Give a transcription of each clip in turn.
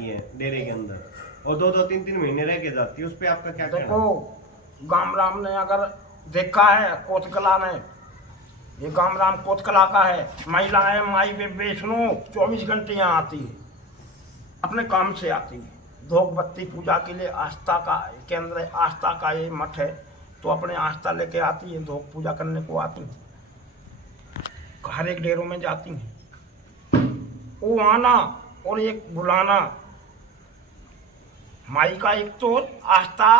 आती है डेरे के अंदर और 2-2 3-3 महीने रह के जाती है, उस पे आपका क्या कहना है? देखो गाम राम ने अगर देखा है कोतकला ने, ये गाम राम कोतकला का है, महिलाएं माई बेबे सुनो 24 घंटे यहाँ आती है, अपने काम से आती है, धूप बत्ती पूजा के लिए आस्था का केंद्र है, आस्था का ये मठ है, तो अपने आस्था लेके आती है, धूप पूजा करने को आती है, हर एक डेरों में जाती हैं। वो आना और एक बुलाना, माई का एक तो आस्था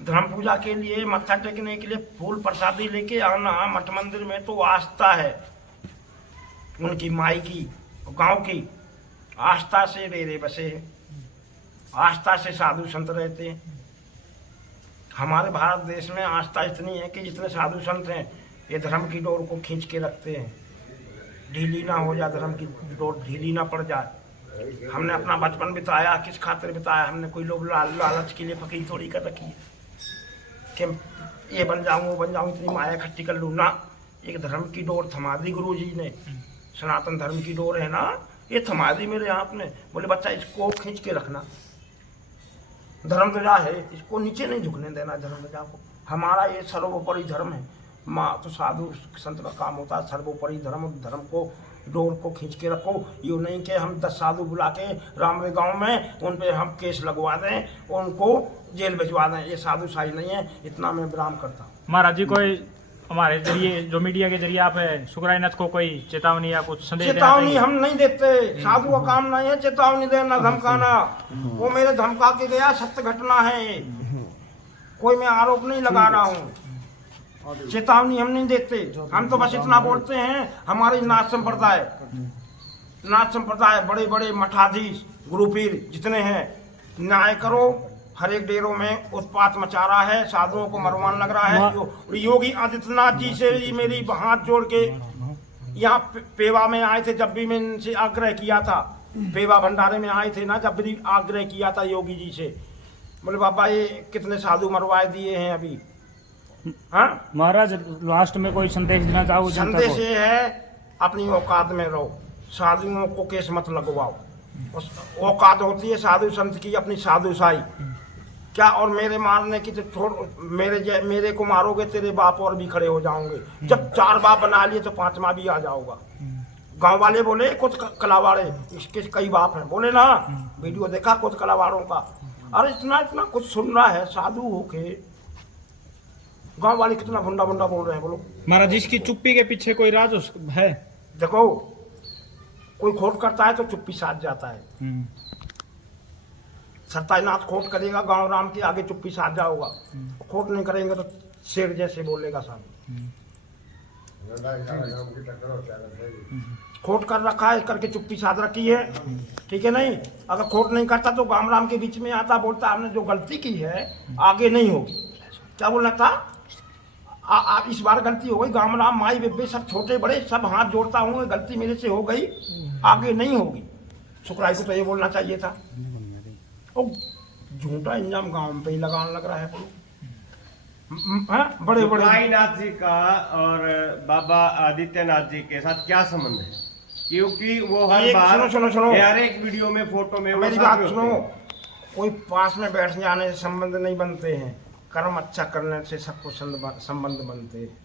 धर्म पूजा के लिए मत्था टेकने के लिए फूल प्रसादी लेके आना मठ मंदिर में, तो आस्था है उनकी माई की, गांव की आस्था से डेरे बसे हैं, आस्था से साधु संत रहते हैं। हमारे भारत देश में आस्था इतनी है कि जितने साधु संत हैं ये धर्म की डोर को खींच के रखते हैं, ढीली ना हो जाए, धर्म की डोर ढीली ना पड़ जाए। हमने अपना बचपन बिताया किस खातिर बिताया, हमने कोई लोग लालच के लिए फकीर थोड़ी कर रखी है कि ये बन जाऊं वो बन जाऊं, इतनी माया इकट्ठी कर लूँ ना। एक धर्म की डोर थमा दी गुरु जी ने, सनातन धर्म की डोर है ना, ये थमा दी मेरे आपने, बोले बच्चा इसको खींच के रखना, धर्म ध्वजा है, इसको नीचे नहीं झुकने देना धर्म ध्वजा को। हमारा ये सर्वोपरि धर्म है, माँ तो साधु संत का काम होता है, सर्वोपरि धर्म, धर्म को डोर को खींच के रखो। ये नहीं कि हम 10 साधु बुला के रामरे गांव में उन पे हम केस लगवा दें, उनको जेल भिजवा दें, ये साधु शाही नहीं है, इतना मैं विराम करता हूँ। महाराज जी कोई हमारे जरिए जो मीडिया के जरिए आप सुकराईनाथ को कोई चेतावनी या कुछ संदेश देना चेतावनी चाहिए? हम नहीं देते, साधु का काम नहीं है चेतावनी देना धमकाना, वो मेरे धमका के गया, सत्य घटना है, कोई मैं आरोप नहीं लगा रहा हूँ, चेतावनी हम नहीं देते। हम तो बस इतना बोलते हैं, हमारी नाथ संप्रदाय बड़े बड़े मठाधीश गुरुपीर जितने हैं, न्याय करो, हर एक डेरों में उत्पात मचा रहा है, साधुओं को मरवान लग रहा है। योगी आदित्यनाथ जी से मेरी हाथ जोड़ के यहाँ पेवा में आए थे, जब भी मैं इनसे आग्रह किया था, पेवा भंडारे में आए थे ना, जब भी आग्रह किया था योगी जी से, बोले बाबा ये कितने साधु मरवाए दिए हैं अभी। हाँ महाराज लास्ट में कोई संदेश देना चाहो? संदेश ये है, अपनी औकात में रहो, साधुओं को केस मत लगवाओ। औकात होती है साधु संत की, अपनी साधुशाही क्या, और मेरे मारने की तो छोड़, मेरे को मारोगे तेरे बाप और भी खड़े हो जाओगे, जब 4 बाप बना लिए तो 5वां भी आ जाओगा। गांव वाले बोले कुछ कलावाड़े, इसके कई बाप हैं, बोले ना, वीडियो देखा कुछ कलावाड़ों का, अरे इतना इतना कुछ सुन रहा है साधु होके, गांव वाले कितना भुंडा भुंडा बोल रहे हैं बोलो। महाराज इसकी चुप्पी के पीछे कोई राज है? देखो कोई खोट करता है तो चुप्पी साध जाता है, सत्यानाथ खोट करेगा गांव राम के आगे चुप्पी साध जाओगा, खोट नहीं करेंगे तो शेर जैसे बोलेगा सामने। खोट कर रखा है, करके चुप्पी साध रखी है, ठीक है नहीं। अगर खोट नहीं करता तो गांव राम के बीच में आता, बोलता हमने जो गलती की है आगे नहीं होगी, क्या बोलना था, आप इस बार गलती हो गई, गांव राम माई बेबे सब छोटे बड़े सब हाथ जोड़ता हूँ, गलती मेरे से हो गई, आगे नहीं होगी। सुकराई को तो ये बोलना चाहिए था, ओ झूठा इंजाम गांव पे ही लगाने लग रहा है। बड़े बड़े सुकराईनाथ जी का और बाबा आदित्यनाथ जी के साथ क्या संबंध है? क्योंकि वो हर बार सुनो हर एक वीडियो में फोटो में मेरी बात सुनो, कोई पास में बैठ जाने से संबंध नहीं बनते हैं, कर्म अच्छा करने से सबको संबंध बनते हैं।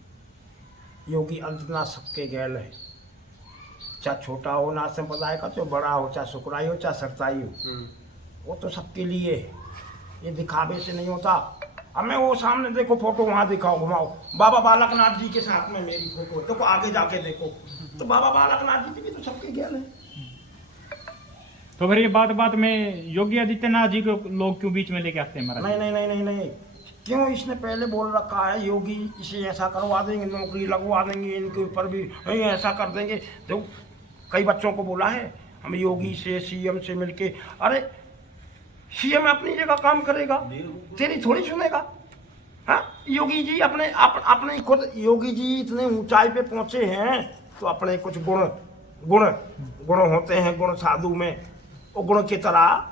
योगी आदित्यनाथ सबके गैल है, चाहे छोटा हो नाथ संप्रदाय का, चाहे बड़ा हो, चाहे सुकराई हो, चाहे सरताई हो, वो तो सबके लिए है, ये दिखावे से नहीं होता। हमें वो सामने देखो फोटो, वहाँ दिखाओ घुमाओ, बाबा बालकनाथ जी के साथ में मेरी फोटो देखो, आगे जाके देखो तो बाबा बालकनाथ जी भी तो सबके ज्ञान है। तो फिर ये बात में योगी आदित्यनाथ जी को लोग क्यों बीच में लेके आते हैं महाराज? नहीं नहीं नहीं नहीं नहीं, क्यों, इसने पहले बोल रखा है योगी इसे ऐसा करवा देंगे, नौकरी लगवा देंगे, इनके ऊपर भी नहीं ऐसा कर देंगे। देखो कई बच्चों को बोला है हम योगी से सीएम से मिलके, अरे सीएम अपनी जगह काम करेगा, तेरी थोड़ी सुनेगा। हाँ योगी जी अपने खुद योगी जी इतने ऊंचाई पे पहुंचे हैं तो अपने कुछ गुण गुण गुण होते हैं, गुण साधु में वो गुण की तरह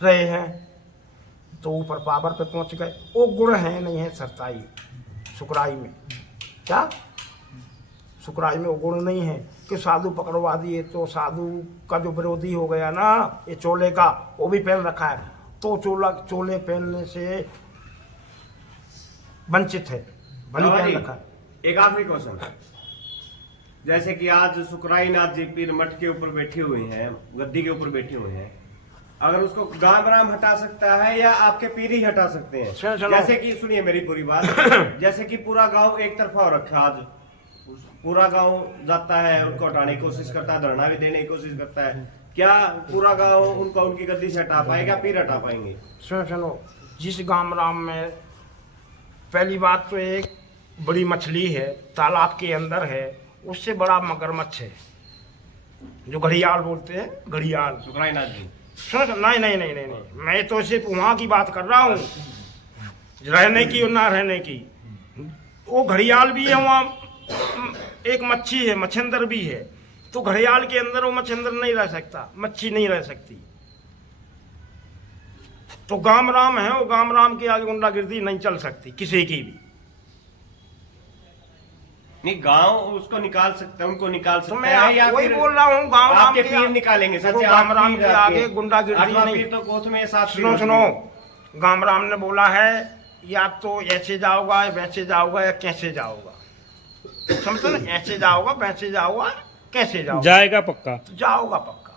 रहे हैं तो ऊपर पावर पे पहुंच गए। वो गुण है नहीं है सरताई सुकराई में, क्या सुकराई में वो गुण नहीं है। कि साधु पकड़वा दिए तो साधु का जो विरोधी हो गया ना ये चोले का, वो भी पहन रखा है, तो चोले पहनने से वंचित है, भले पहन रखा है। एक आखिरी क्वेश्चन, जैसे कि आज सुखराई नाथ जी पीर मठ के ऊपर बैठे हुए हैं, गद्दी के ऊपर बैठे हुए हैं, अगर उसको गामराम हटा सकता है या आपके पीर ही हटा सकते हैं? जैसे कि सुनिए मेरी पूरी बात, जैसे कि पूरा गांव एक तरफा हो रखा, आज पूरा गांव जाता है, उनको हटाने की कोशिश करता है, धरना भी देने की कोशिश करता है, क्या पूरा गांव उनको उनकी गद्दी से हटा पाएगा, पीर हटा पाएंगे? सुनो, जिस गामराम में पहली बात तो एक बड़ी मछली है, तालाब के अंदर है, उससे बड़ा मगरमच्छ है जो घड़ियाल बोलते हैं, घड़ियाल। सुखराई नाथ जी सुनो, नहीं, मैं तो सिर्फ वहाँ की बात कर रहा हूँ, रहने की और ना रहने की। वो घड़ियाल भी है वहाँ, एक मच्छी है, मच्छिंदर भी है, तो घड़ियाल के अंदर वो मच्छिंदर नहीं रह सकता, मच्छी नहीं रह सकती। तो गामराम है, वो गामराम के आगे गुंडागिर्दी नहीं चल सकती किसी की भी। नहीं, गांव उसको निकाल सकता है, उनको निकाल तो सकता मैं है, या वही फिर बोल रहा हूँ, गामराम आपके पीर निकालेंगे? सच गामराम के आगे गुंडागिर्दी नहीं। तो कोथ में साथ सुनो, गामराम ने बोला है या तो ऐसे जाओगा, वैसे जाओगा, या कैसे जाओगा, समझो ना, ऐसे जाओगा, वैसे जाओगा, कैसे जाओगा, जाएगा पक्का, तो जाओगा पक्का।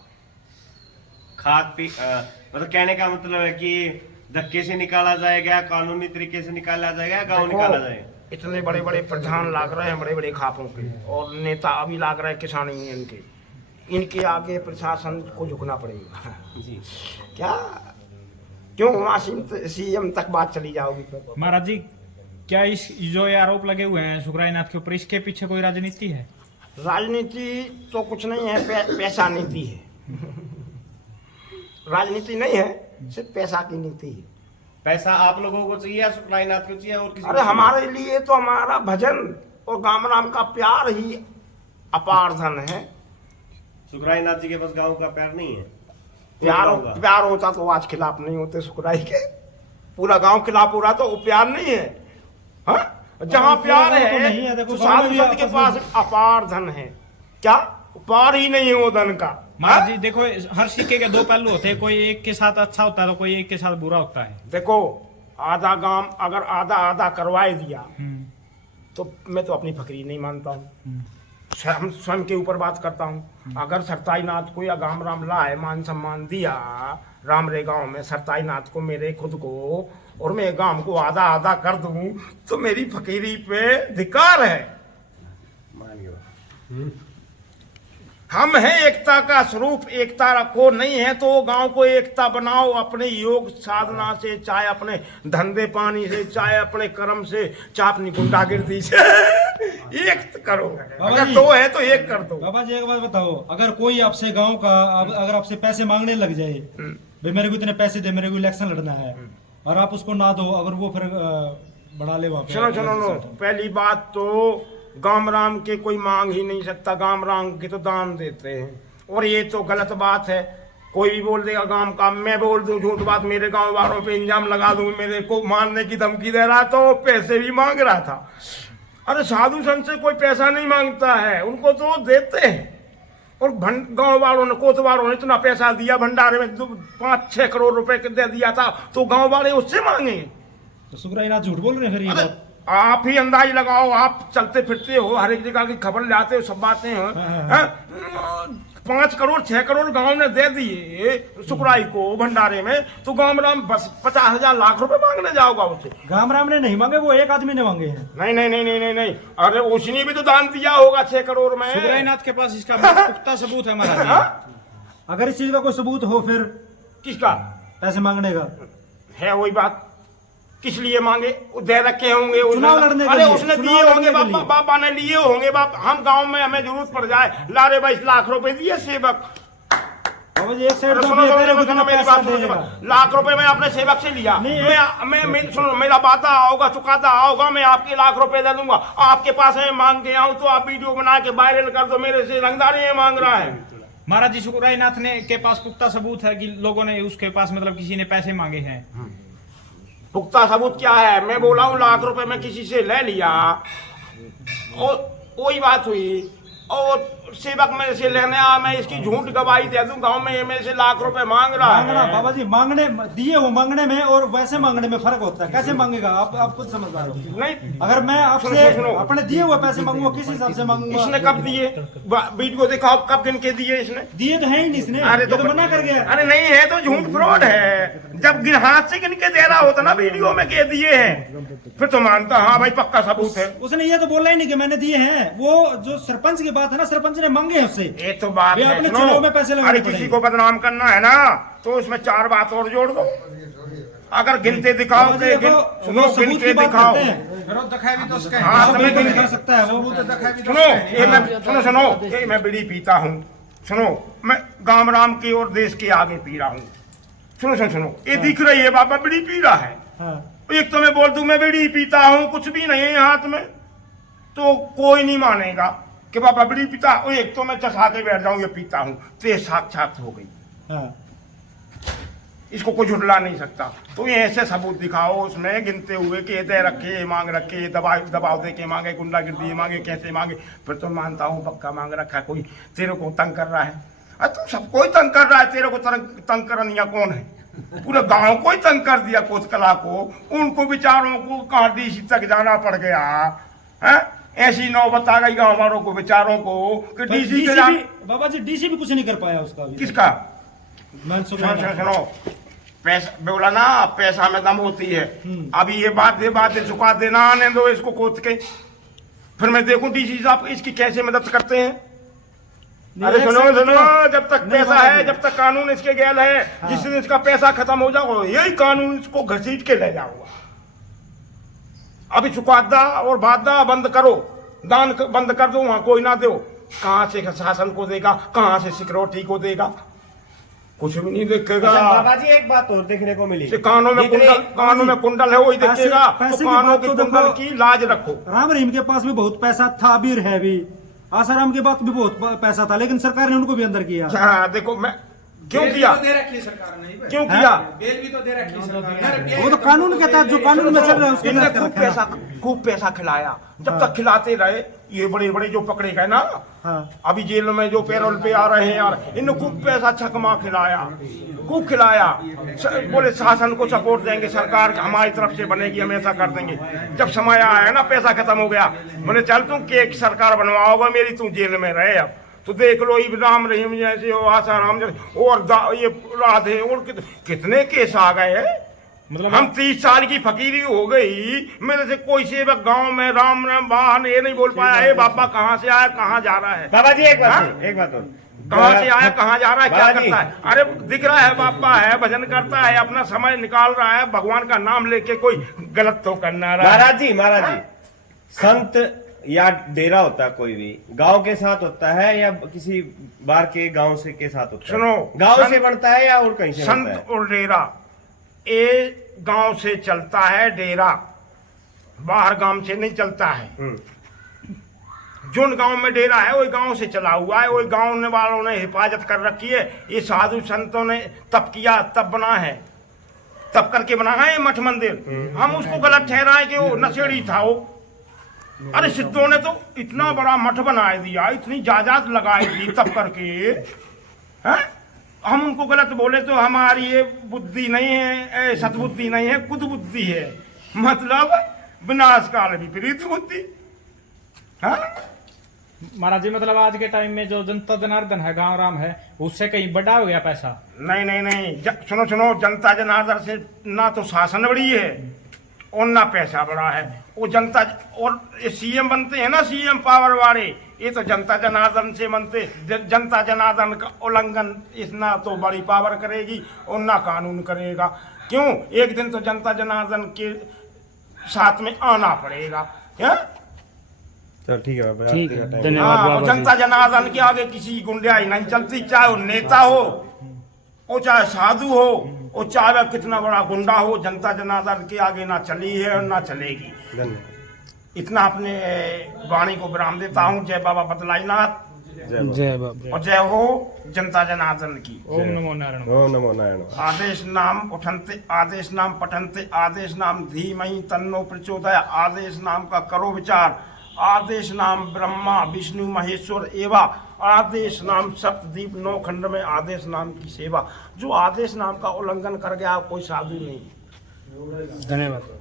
मतलब कहने का मतलब है कि धक्के से निकाला जाएगा, कानूनी तरीके से निकाला जाएगा, गांव निकाला जाएगा? इतने बड़े बड़े प्रधान लाग रहे हैं, बड़े बड़े खापों के, और नेता अभी लाग रहे हैं किसान यूनियन के, इनके आगे प्रशासन को झुकना पड़ेगा। जी क्या क्यों वहाँ सीएम तक बात चली जाओगी फिर? महाराज जी, क्या इस जो ये आरोप लगे हुए हैं सुखराई नाथ के ऊपर, इसके पीछे कोई राजनीति है? राजनीति तो कुछ नहीं है, पैसा नीति है। राजनीति नहीं है, सिर्फ पैसा की नीति है। पैसा आप लोगों को चाहिए या सुखराई नाथ को चाहिए और किसी अरे को? हमारे लिए तो हमारा भजन और गामराम का प्यार ही अपार धन है। सुखराई नाथ जी के पास गांव का प्यार नहीं है? प्यार होता तो आज खिलाफ नहीं होते सुखराई के, पूरा गांव खिलाफ हो रहा तो वो प्यार नहीं है। हाँ? जहाँ प्यार है तो साधु संत के पास अपार धन है, क्या पार ही नहीं है वो धन का। महाराज जी देखो, हर सिक्के के दो पहलू होते हैं, कोई एक के साथ अच्छा होता है तो कोई एक के साथ बुरा होता है। देखो, आधा गांव अगर आधा आधा करवाए दिया तो मैं तो अपनी फकरी नहीं मानता हूँ, स्वयं के ऊपर बात करता हूँ। अगर सरताई नाथ को या गामराम लाए, मान सम्मान दिया राम रे गांव में सरताई नाथ को, मेरे खुद को, और मैं गांव को आधा आधा कर दूं तो मेरी फकीरी पे धिक्कार है। हम हैं एकता का स्वरूप, एकता रखो, नहीं है तो गांव को एकता बनाओ, अपने योग साधना से, चाहे अपने धंधे पानी से, चाहे अपने कर्म से, चाहे अपनी गुंडागिर्दी से एक करो। अगर दो है तो एक कर दो। बाबा जी एक बात बताओ, अगर कोई आपसे गांव का अगर आपसे पैसे मांगने लग जाए, भाई मेरे को इतने पैसे दे, मेरे को इलेक्शन लड़ना है, और आप उसको ना दो, अगर वो फिर बढ़ा ले वहां पे? सुनो, पहली बात तो गामराम के कोई मांग ही नहीं सकता, गामराम के तो दान देते हैं, और ये तो गलत बात है। कोई भी बोल देगा गांव का, मैं बोल दूं झूठ बात, मेरे गांव वालों पे इंजाम लगा दूं, मेरे को मारने की धमकी दे रहा, तो पैसे भी मांग रहा था। अरे साधु संत से कोई पैसा नहीं मांगता है, उनको तो देते हैं। और गांव वालों ने, कोतवालों ने इतना पैसा दिया, भंडारे में 5-6 करोड़ रुपए दे दिया था, तो गांव वाले उससे मांगे? तो सुखराई नाथ झूठ बोल रहे हैं फिर ये बात? आप ही अंदाज लगाओ, आप चलते फिरते हो, हर एक जगह की खबर लाते हो, सब बातें हैं। 5 करोड़ 6 करोड़ गांव ने दे दिए सुखराई को भंडारे में, तो गामराम बस 50,000 लाख रुपए मांगने जाओगा उससे? गामराम ने नहीं मांगे, वो एक आदमी ने मांगे हैं। नहीं, अरे उसने भी तो दान दिया होगा 6 करोड़ में। सुखराई नाथ के पास इसका पुख्ता सबूत है महाराज जी। अगर इस चीज का कोई सबूत हो फिर किसका पैसे मांगने का है? वही बात, किस लिए मांगे? दे रखे होंगे चुनाव लड़ने के अरे लिए, उसने चुनाव दिए लड़ने होंगे, के लिए। बाबा ने लिए होंगे। हम गांव में हमें जरूरत पड़ जाए, लारे 22 लाख रुपए दिए सेवक। बाबा जी एक साइड अरे तो सुनो, मेरे को सुनो, कितना मेरी पैसा बात सुनो, देगा? लाख रुपए मैं अपने सेवक से लिया। मैं सुनो, मेरा वादा आओगा, चुकाता आओगा, मैं आपके लाख रुपए दे दूंगा। आपके पास है, मांग के आऊं तो आप वीडियो बना के वायरल कर दो, मेरे से रंगदारी मांग रहा है। महाराज जी, सुखराई नाथ ने के पास पुख्ता सबूत है कि लोगों ने उसके पास, मतलब किसी ने पैसे मांगे हैं? पुख्ता सबूत क्या है? मैं बोला हूँ लाख रुपए में किसी से ले लिया, और वही बात हुई। और सेवक में से लेने आ, मैं इसकी झूठ गवाही दे दूं गांव में ये मेरे से लाख रुपए मांग रहा मांगना है। बाबा जी, मांगने दिए वो मांगने में और वैसे मांगने में फर्क होता है। कैसे मांगेगा आप खुद समझदार हो। नहीं, अगर मैं आपसे सुनो। अपने दिए हुए पैसे मांगूंगा, किस हिसाब से मांगूंगा? इसने कब दिए? वीडियो दिखाओ, कब गिन के दिए इसने? दिए तो है ही नहीं इसने, अरे ये तो मना कर गया। अरे नहीं है तो झूठ फ्रॉड है। जब हाथ से गिन के दे रहा होता ना वीडियो में के दिए हैं, फिर तो मानता हाँ भाई पक्का सबूत है। उसने ये तो बोला ही नहीं कि मैंने दिए हैं। वो जो सरपंच की बात है ना, सरपंच ने मांगे हैं उससे। ये तो बात वे है, अपने सुनो। चुनाव में पैसे लगाने अरे पड़ेंगे। किसी को बदनाम करना है ना तो इसमें 4 बात और जोड़ दो। अगर गिनते दिखाओ बाबा जी के देखो, सुनो, वो गिन सबूत के की बात दिखाओ। करते हैं। हाँ सबूत तुम्हें गिन कर के सकता है वो। सुनो, ये मैं सुनो ये मैं बीड़ी पीता हूँ। सुनो, मैं गांव राम की और देश के आगे पी रहा हूँ। सुनो ये दिख रही है बाबा बीड़ी पी रहा है। हाँ। एक तो मैं बोल दूं मैं बीड़ी पीता हूँ, कुछ भी नहीं है हाथ में, तो कोई नहीं मानेगा कि बाबा बीड़ी पीता। और एक तो मैं चसा के बैठ जाऊं ये पीता हूँ, तो ये साक्षात हो गई। हाँ। इसको कोई झुटला नहीं सकता। तो ये ऐसे सबूत दिखाओ उसमें गिनते हुए कि ये दे रखे, ये मांग रखे, ये दबाव दे के मांगे, गुंडागिर्दी मांगे, कैसे मांगे, फिर तो मानता हूँ पक्का मांग रखा है। कोई तेरे को तंग कर रहा है, अरे तुम सबको ही तंग कर रहा है, तेरे को तंग करनिया कौन है? पूरे गांव को ही तंग कर दिया, कोतकला को। उनको बेचारों को कहाँ डीसी तक जाना पड़ गया है। ऐसी नौबत आ गई गाँव वालों को बेचारों को कि डीसी के बाबा जी डीसी भी कुछ नहीं कर पाया उसका अभी। किसका? मैं सुनो, पैसा बोला ना, पैसा में दम होती है। अभी ये बातें चुका देना, आने दो इसको कोत के, फिर मैं देखूं डीसी साहब इसकी कैसे मदद करते हैं। अरे सुनो, जब तक पैसा है, जब तक कानून इसके गैल है, जिस दिन इसका पैसा खत्म हो जाओ यही कानून इसको घसीट के ले जाऊंगा। अभी चुकादा और वादा बंद करो, दान बंद कर दो, वहां कोई ना दो। कहां से शासन को देगा, कहां से सिक्योरिटी को देगा, कुछ भी नहीं देखेगा। बाबा जी एक बात और देखने को मिली, कानों में कुंडल है वही देखेगा। तो कानों की कुंडल की लाज रखो। राम रहीम के पास भी बहुत पैसा था, भी है भी। आसाराम के पास भी बहुत पैसा था, लेकिन सरकार ने उनको भी अंदर किया। हाँ देखो, मैं क्यों किया, दे रखी है सरकार ने, क्यों किया? बेल भी तो दे रखी है सरकार ने। वो तो कानून के तहत जो कानून में चल रहा है उसके इनने तहत खूब पैसा खिलाया। जब तक खिलाते रहे, ये बड़े जो पकड़े गए ना, हाँ। अभी जेल में जो पैरोल पे आ रहे हैं यार, इन्होंने खूब पैसा छकमा खिलाया, खूब खिलाया। बोले शासन को सपोर्ट देंगे, सरकार हमारी तरफ से बनेगी, हम ऐसा कर देंगे। जब समय आया ना, पैसा खत्म हो गया, मैंने चल तुम केक सरकार बनवाओगा मेरी, तू जेल में रहे। अब तो देख लो, राम रहीम जैसे, आसाराम जैसे, और ये राधे, और कितने केस आ गए हैं। मतलब हम 30 साल की फकीरी हो गई, मेरे से कोई सेवक गांव में राम बाहर ये नहीं बोल पाया है बाबा कहाँ से आया, कहाँ जा रहा है। बाबा जी एक हाँ? बात और, कहाँ से आया, कहाँ जा रहा है, क्या बाबा जी। करता है। अरे दिख रहा है बाबा है, भजन करता है, अपना समय निकाल रहा है, भगवान का नाम लेके कोई गलत तो करना रहा है। महाराज जी संत या डेरा होता है कोई भी गांव के साथ होता है या किसी बार के गांव से के साथ होता है? सुनो, गांव से बनता है या और कहीं से बनता है? संत और डेरा ये गांव से चलता है, डेरा बाहर गांव से नहीं चलता है। जोन गांव में डेरा है वही गांव से चला हुआ है, वही गांव वालों ने हिफाजत कर रखी है। ये साधु संतों ने तब किया, तब बना है, तब करके बना है मठ मंदिर। हम उसको गलत ठहराएं कि वो नशेड़ी था वो। अरे सिद्धों ने तो इतना बड़ा मठ बना दिया, इतनी जायदाद लगाई थी तब करके है। हम उनको गलत बोले तो हमारी ये बुद्धि नहीं है, सद्बुद्धि नहीं है, कुद बुद्धि है, मतलब विनाश काल विपरीत बुद्धि। महाराज जी मतलब आज के टाइम में जो जनता जनार्दन है, गांव राम है, उससे कहीं बड़ा हो गया पैसा? नहीं, सुनो, जनता जनार्दन से ना तो शासन बड़ी है और ना पैसा बड़ा है। वो जनता और ये सीएम बनते हैं ना, सीएम पावर वाले, ये तो जनता जनार्दन से बनते। जनता जनार्दन का उल्लंघन इतना तो बड़ी पावर करेगी और ना कानून करेगा। क्यों? एक दिन तो जनता जनार्दन के साथ में आना पड़ेगा। चलो ठीक है बाबा, ठीक है, आपका धन्यवाद हाँ, बाबा जी। जनता जनार्दन के आगे किसी गुंडाई नहीं चलती, चाहे वो नेता हो, वो चाहे साधु हो, वो चाहे कितना बड़ा गुंडा हो, जनता जनार्दन के आगे ना चली है और ना चलेगी। धन्यवाद। इतना अपने वाणी को विराम देता हूँ। जय बाबा बदलाईनाथ, जय बाबा, और जय हो जनता जनार्दन की। ओम नमो नारायण। ओम नमो नारायण। आदेश नाम उठनते, आदेश नाम पठनते, आदेश नाम धीमहि तन्नो प्रचोदय, आदेश नाम का करो विचार, आदेश नाम ब्रह्मा विष्णु महेश्वर एवा, आदेश नाम सप्तद्वीप 9 खंड में आदेश नाम की सेवा। जो आदेश नाम का उल्लंघन कर गया कोई साधु नहीं। धन्यवाद।